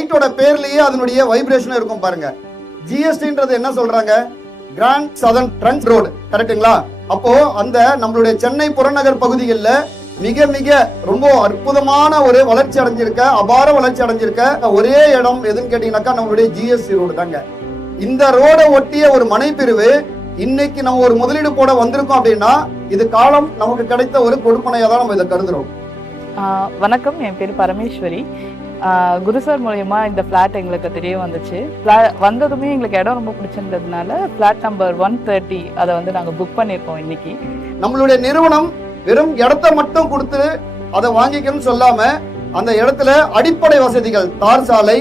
சைட்டோட பேர்லயே அதனுடைய வைப்ரேஷன் இருக்கும் பாருங்க. ஜிஎஸ்டின்றது என்ன சொல்றாங்க? கிராண்ட் சதர்ன் ட்ரங்க் ரோடு, கரெக்டுங்களா? அப்போ அந்த நம்மளுடைய சென்னை புறநகர் பகுதிகளில் மிக மிக ரொம்ப அற்புதமான ஒரு வளர்ச்சி அடைஞ்சிருக்க, அபார வளர்ச்சி அடைஞ்சிருக்க ஒரே இடம் எதுன்னு கேட்டீங்கன்னாக்கா நம்மளுடைய ஜிஎஸ்டி ரோடு தாங்க. இந்த ரோடை ஒட்டிய ஒரு மனைப்பிரிவு இன்னைக்கு நம்ம ஒரு முதலீடு போட வந்திருக்கோம் அப்படின்னா இது காலம் நமக்கு கிடைத்த ஒரு கொடுப்பனையா தான் நம்ம இதை கருதுறோம். வணக்கம், என் பேர் பரமேஸ்வரி. குரு சார் மூலயமா இந்த ஃப்ளாட் எங்களுக்கு தெரிய வந்துச்சு. வந்ததுமே எங்களுக்கு இடம் ரொம்ப பிடிச்சிருந்ததுனால ஃப்ளாட் நம்பர் 130 அதை வந்து நாங்கள் புக் பண்ணியிருக்கோம். இன்னைக்கு நம்மளுடைய நிறுவனம் வெறும் இடத்த மட்டும் கொடுத்து அதை வாங்கிக்கணும்னு சொல்லாம அந்த இடத்துல அடிப்படை வசதிகள், தார் சாலை,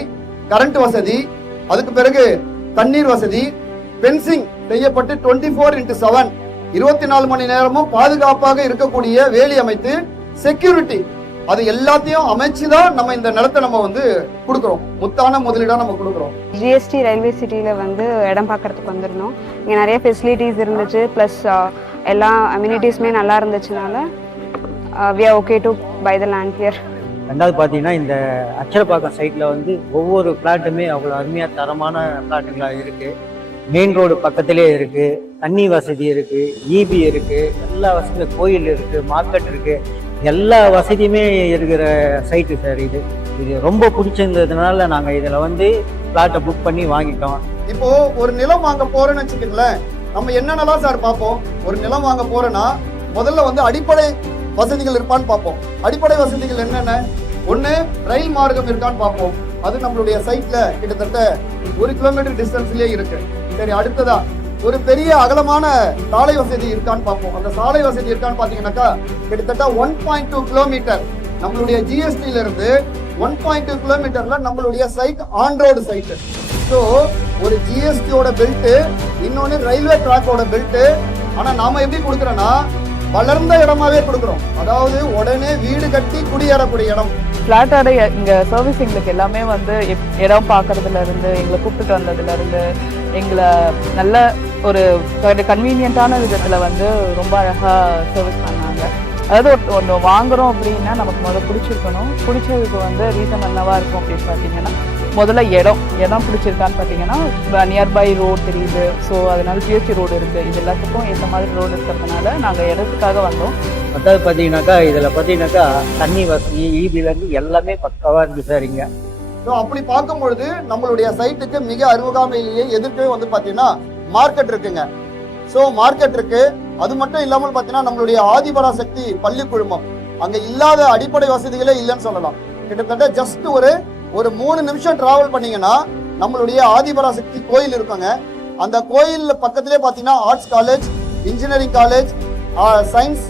கரண்ட் வசதி, அதுக்கு பிறகு தண்ணீர் வசதி, பென்சிங் செய்யப்பட்டு 24x7 24 மணி நேரமும் பாதுகாப்பாக இருக்கக்கூடிய வேலி அமைத்து செக்யூரிட்டி அது எல்லாத்தையும் அமைச்சுதான் நம்ம இந்த நிலத்தை நம்ம வந்து கொடுக்குறோம். முத்தான முதலீடா நம்ம கொடுக்குறோம். ஜிஎஸ்டி ரயில்வே சிட்டியில வந்து இடம் பார்க்கறதுக்கு வந்திருந்தோம். இங்கே நிறைய ஃபெசிலிட்டிஸ் இருந்துச்சு, ப்ளஸ் எல்லா அம்யூனிட்டிஸுமே நல்லா இருந்துச்சுனால we are okay to buy the land here. ரெண்டாவது பார்த்தீங்கன்னா இந்த அச்சரப்பாக்கம் சைட்டில் வந்து ஒவ்வொரு ஃப்ளாட்டுமே அவ்வளோ அருமையாக தரமான ஃப்ளாட்டுங்களாக இருக்குது. மெயின் ரோடு பக்கத்திலே இருக்குது, தண்ணி வசதி இருக்குது, இபி இருக்குது, எல்லா வசதியும், கோயில் இருக்குது, மார்க்கெட் இருக்குது, எல்லா வசதியுமே இருக்கிற சைட்டு சார். இது ரொம்ப பிடிச்சிருந்ததுனால நாங்கள் இதில் வந்து ஃப்ளாட்டை புக் பண்ணி வாங்கிட்டோம். இப்போ ஒரு நிலம் வாங்க போறேன்னு வச்சுக்கோங்களேன், நம்ம என்னென்னலாம் சார் பார்ப்போம்? ஒரு நிலம் வாங்க போறேன்னா முதல்ல வந்து அடிப்படை வசதிகள் இருப்பான்னு பார்ப்போம். அடிப்படை வசதிகள் என்னென்ன? ஒன்று, ரயில் மார்க்கம் இருக்கான்னு பார்ப்போம். அது நம்மளுடைய சைட்ல கிட்டத்தட்ட 1 கிலோமீட்டர் டிஸ்டன்ஸ்லயே இருக்கு. சரி, அடுத்ததா ஒரு பெரிய அகலமான சாலை வசதி இருக்கான்னு பார்ப்போம். அந்த சாலை வசதி இருக்கான்னு பார்த்தீங்கன்னாக்கா கிட்டத்தட்ட 1.2 கிலோமீட்டர் நம்மளுடைய ஜிஎஸ்டில இருந்து 1.2 கிலோமீட்டர்ல நம்மளுடைய side on road side. So ஒரு ஜிஎஸ்டியோட பெல்ட்டு, இன்னொன்று ரயில்வே ட்ராக்கோட பெல்ட்டு. ஆனால் நாம எப்படி கொடுக்குறோன்னா வளர்ந்த இடமாவே கொடுக்குறோம். அதாவது உடனே வீடு கட்டி குடியேறக்கூடிய இடம். ஃப்ளாட்டோட இங்கே சர்வீஸ் எங்களுக்கு எல்லாமே வந்து இடம் பார்க்கறதுல இருந்து, எங்களை கூப்பிட்டு வந்ததுல இருந்து, எங்களை நல்ல ஒரு கன்வீனியன்ட்டான விதத்தில் வந்து ரொம்ப அழகாக சர்வீஸ் பண்ணாங்க. அதாவது ஒன்று வாங்குறோம் அப்படின்னா நமக்கு முதல்ல பிடிச்சிருக்கணும். பிடிச்சதுக்கு வந்து ரீசன் என்னவா இருக்கும் அப்படின்னு பார்த்தீங்கன்னா, முதல்ல இடம் பிடிச்சிருக்கான்னு பார்த்தீங்கன்னா நியர்பை ரோடு தெரியுது. ஸோ அதனால பிஎஸ்சி ரோடு இருக்குது. இது எல்லாத்துக்கும் ஏற்ற மாதிரி ரோடு இருக்கிறதுனால நாங்கள் இடத்துக்காக வந்தோம். அதாவது பார்த்தீங்கன்னாக்கா இதில் பார்த்தீங்கன்னாக்கா தண்ணி வசதி, ஈபிலேருந்து எல்லாமே பக்காவாக இருக்குது சார் இங்கே. ஸோ அப்படி பார்க்கும்பொழுது நம்மளுடைய சைட்டுக்கு மிக அருகாமையிலேயே எதுக்கு வந்து பார்த்தீங்கன்னா மார்க்கெட் இருக்குங்க. ஸோ மார்க்கெட் இருக்கு. அது மட்டும் இல்லாமல் பார்த்தீங்கன்னா நம்மளுடைய ஆதிபராசக்தி பள்ளி குழுமம், அங்கே இல்லாத அடிப்படை வசதிகளே இல்லைன்னு சொல்லலாம். கிட்டத்தட்ட ஜஸ்ட் ஒரு 3 நிமிஷம் டிராவல் பண்ணீங்கன்னா நம்மளுடைய ஆதிபராசக்தி கோயில் இருக்குங்க. அந்த கோயில் பக்கத்திலே பார்த்தீங்கன்னா arts college, engineering college, science,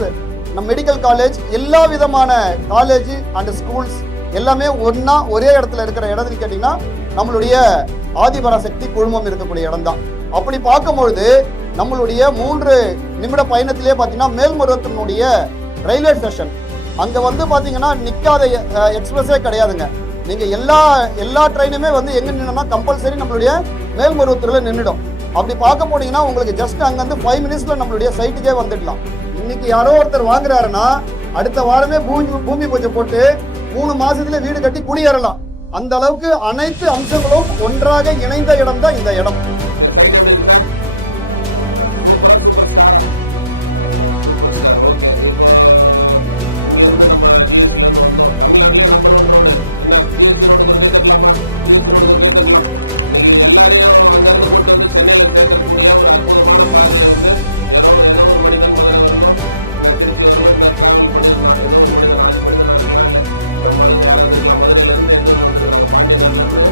medical college, எல்லா விதமான காலேஜ் அண்ட் ஸ்கூல்ஸ் எல்லாமே ஒரே இடத்துல இருக்கிற இடத்துக்கு கேட்டிங்கன்னா நம்மளுடைய ஆதிபராசக்தி குழுமம் இருக்கக்கூடிய இடம் தான். அப்படி பார்க்கும்பொழுது நம்மளுடைய 3 நிமிட பயணத்திலே பார்த்தீங்கன்னா மேல்மருவத்தூருடைய ரயில்வே ஸ்டேஷன், அங்கே வந்து பார்த்தீங்கன்னா நிற்காத எக்ஸ்பிரஸே கிடையாதுங்க. நீங்கள் எல்லா ட்ரெயினுமே வந்து எங்கே நின்னா கம்பல்சரி நம்மளுடைய மேல்மருவத்தூரில் நின்றுடும். அப்படி பார்க்க போனீங்கன்னா உங்களுக்கு ஜஸ்ட் அங்கேருந்து 5 மினிட்ஸில் நம்மளுடைய சைட்டுக்கே வந்துடலாம். இன்னைக்கு யாரோ ஒருத்தர் வாங்குறாருன்னா அடுத்த வாரமே பூமி பூஜை போட்டு 3 மாசத்துல வீடு கட்டி குடியேறலாம். அந்த அளவுக்கு அனைத்து அம்சங்களும் ஒன்றாக இணைந்த இடம் தான் இந்த இடம். சரி, சைட் எப்படி இருக்கு சார்? சூப்பரா, சூப்பர் ஸ்டாரா? Super star. ஓகே, இப்போ இங்க இருந்து நம்ம ஜிஎஸ்டில இருந்து வந்தோம். தமிழ்நாட்டிலேயே நம்பர் 1 ரோடு என்ன? ஜிஎஸ்டி ரோடுக்கு ஒரு கை தட்டலாமா? ஜிஎஸ்டி ரோடுக்கு ஒரு கை தட்டலாம். இன்னைக்கு எல்லாரையும் அங்க இருந்து கூட்டு வந்து சென்னையில சேர்க்கக்கூடிய ஒரு அற்புதமான பாதையை வந்து ஏதோ ஒரு மனிதன் மதுரை வரலும், இந்த திருச்சி வரலும் இந்த டிராவல் பண்ணியிருந்தான். ஏதோ ஒரு மனிதன், ஆதி மனிதனா இருக்கலாம், இல்லை நம்ம ஆளுங்க யாராவது இருக்கலாம். மதுரையில இருந்து எந்த ஊர்ல வந்துருக்காங்க, பாண்டிய நாட்டுல இருந்து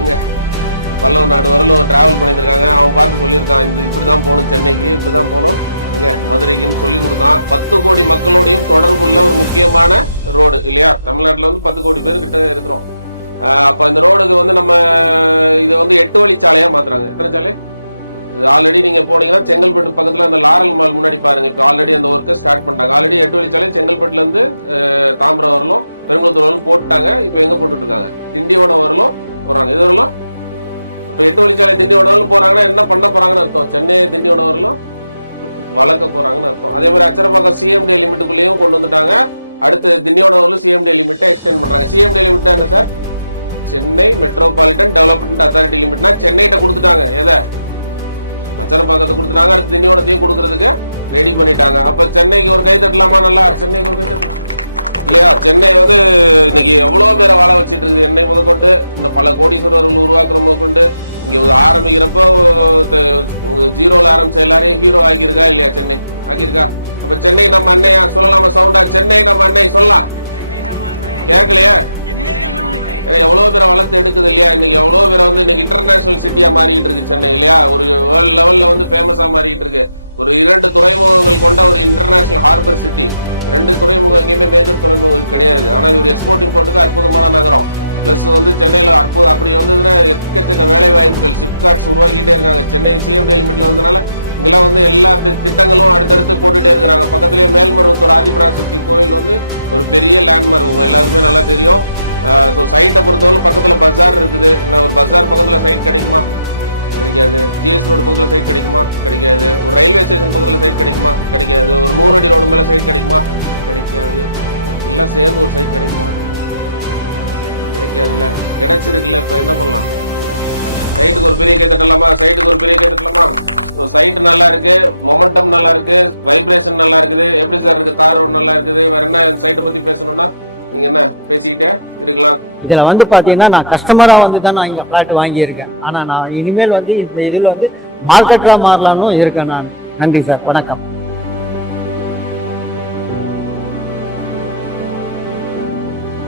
இங்க பல்லவ நாடு வரலும் டிராவல் பண்ணியிருக்காங்க. அவன் பார்த்து சொல்லியிருக்கான், இந்த இப்படிதான் போகணும், சென்னைக்கு இப்படிதான் போகணும், இங்க மதுரைக்குன்னு சொல்லி கொடுத்தான். 10 கோடி மக்களோடையும் தொடர்புள்ள ஒரு முக்கியமான ரோடு இல்லையா? தமிழ்நாட்டுல வந்து 10 கோடி பேர் கிட்ட இருக்கிறோம். அப்ப இந்த ரோடுக்கு வந்து நம்ம இது வந்து 8 வழிச்சாலையா மாத்துறாங்க. எத்தனை சாலை? ஆல்ரெடி நீங்க போனீங்கன்னா செங்கல்பட்டு பக்கத்துல அந்த லாரல் மால் முன்னாடி பாருங்க. இப்போ ஆல்ரெடி அந்த ஒர்க்கை ஸ்டார்ட் பண்ணிட்டாங்க. ஆல்ரெடி 8 வழிச்சாலை செங்கல்பட்டுல இருந்து தாம்பரம் வரலும், பெருங்குளத்தூர் வரலும் போட்டுட்டாங்க. இப்போ எங்க போட்டுட்டு இருக்காங்க? திண்டிவனம் வரலும் போறாங்க. இது வரலும் இப்போ 8 வழிச்சாலை திண்டிவனம் வரலும் போறாங்கன்னா என்ன பண்ண போறாங்கன்னு அர்த்தம்? சென்னை திண்டிவனம் வரலும் வளர்க்க போறாங்கன்னு அர்த்தம். அதே மாதிரி அச்சரப்பாக்கம் சிஎம்டி லிமிட்டுக்குள்ளேயும் கொண்டு வந்துட்டாங்க. அடுத்து திண்டிவனம் வரலும் சிஎம்டி லிமிட்டை எக்ஸ்டெண்ட் பண்றாங்க. சிஎம்டி லிமிட்னா என்ன sir? Chennai metropolitan development authority லிமிட்னா சென்னைட்ட கொடுத்துட்டாங்க. எதை அச்சரப்பாக்கத்தை கொடுத்துட்டாங்க. அடுத்து திண்டிவனத்தையும் கொடுக்கறதுக்கு ரெடி பண்ணிட்டாங்க. அப்ப சென்னைக்கு ஒரு கை தட்டலாமா? நல்லா சென்னைக்கு ஒரு கை தட்டலாம் இல்லையா? சென்னை வந்து இன்னைக்கு எவ்வளவு பேரை வாழ வச்சுட்டு இருக்குது. என்னை முதற்கொண்டு இந்த பல கோடீஸ்வரர்கள் உருவாக்குற முதற்கொண்டு இங்க ஆரம்பிக்கிறப்போ ஜீரோல ஆரம்பிச்ச எல்லாரையும் ஹீரோ ஆகியிருக்கா இல்லையா? சென்னை ஆகியிருக்கா? அப்ப சென்னை நம்ம அண்ணையா சொல்லலாமா? சவுண்டா சென்னை நம்ம அன்னை சொல்லலாம். கேட்கலையா? எவ்வளவு பேரை வளர்த்து எடுக்குது இல்லையா? இன்னைக்கு எவ்வளவு பேரை வந்து இன்னைக்கு இன்டர்நேஷனல் சிட்டியா மாறிட்டு இருக்கு சென்னை இல்லையா? ஒரு வேர்ல்ட் லெவல்ல வந்து ஃபேமஸா மாறிட்டு இருக்கு. ஒரு 2 துறைமுகங்கள் கொண்ட ஒரு இன்டர்நேஷனல் ஹார்பர் சிட்டி. 2 துறைமுகம் எங்கேயுமே மேஜர் துறைமுகம் கிடையாது. ஆனா இவர் எக்ஸ்போர்ட் இம்போர்ட்டுக்கு அற்புதமான நகரம். பிளஸ் வந்து சென்னையில அற்புதம் அப்படி வந்ததுன்னா எக்கச்சக்க வேலை வாய்ப்புகள் சிப்காட்ஸ் உருவாக்கிட்டே இருக்காங்க. சென்னை சிஎம்டி லிமிட்ல வந்தனால இங்கெல்லாம் வந்து எல்லா திட்டங்களும் அடுத்தடுத்து போட்டுட்டே இருக்கிறாங்க. பக்கத்திலேயே மேல்மருவத்தூர் ஆதிபராசக்தி கோயில் வந்து ஒரு பெரிய லேண்ட்மார்க், உங்க எல்லாருக்குமே நல்லா தெரியும். ஸோ சைட்டை பொறுத்தவரை பக்கத்துல பஜார் இருக்குது. என்ன ஒரு பஜார் பக்கத்துல சைட் கிடைக்குமா? கிடைக்காது. ஜிஎஸ் ரோடு பக்கத்துல சைட் கிடைக்குமா? கிடைக்காது. ஒரு ரயில்வே ஸ்டேஷன் பக்கத்துல சைட் கிடைக்குமா? கிடைக்காது. ஒரு 100 அடி ரோடு மேல சைட் கிடைக்குமா? கிடைக்காது. எல்லாம் சேர்ந்து ஒரு சைட் கிடைக்குமா? கிடைக்காதுல்ல. கிடைச்சிருக்குல்ல. இப்ப என்ன பண்ணலாம்? சைட்டுக்கு ஒரு பெரிய கை தட்டலாமா? சைட்டுக்கு ஒரு பெரிய கை தட்டலாமா? சைட் நல்லா இருக்கு, மொமெண்டம் நல்லா இருக்கு, வைப்ரேஷன் நல்லா இருக்குது. எப்படி சார் இருக்கு? தார் ரோடு நல்லா இருக்குது. வேற என்ன சைட்டை பத்தி பேசணும்னா நீங்க என்ன பேசிக்கிட்டே இருக்கலாம். இதுல வந்து பாத்தீங்கன்னா நான் கஸ்டமரா வந்து தான் நான் இங்க பிளாட் வாங்கியிருக்கேன். ஆனா நான் இனிமேல் வந்து இந்த இதுல வந்து மார்க்கெட்டரா மாறலாம்னு இருக்கேன் நான். நன்றி சார், வணக்கம்.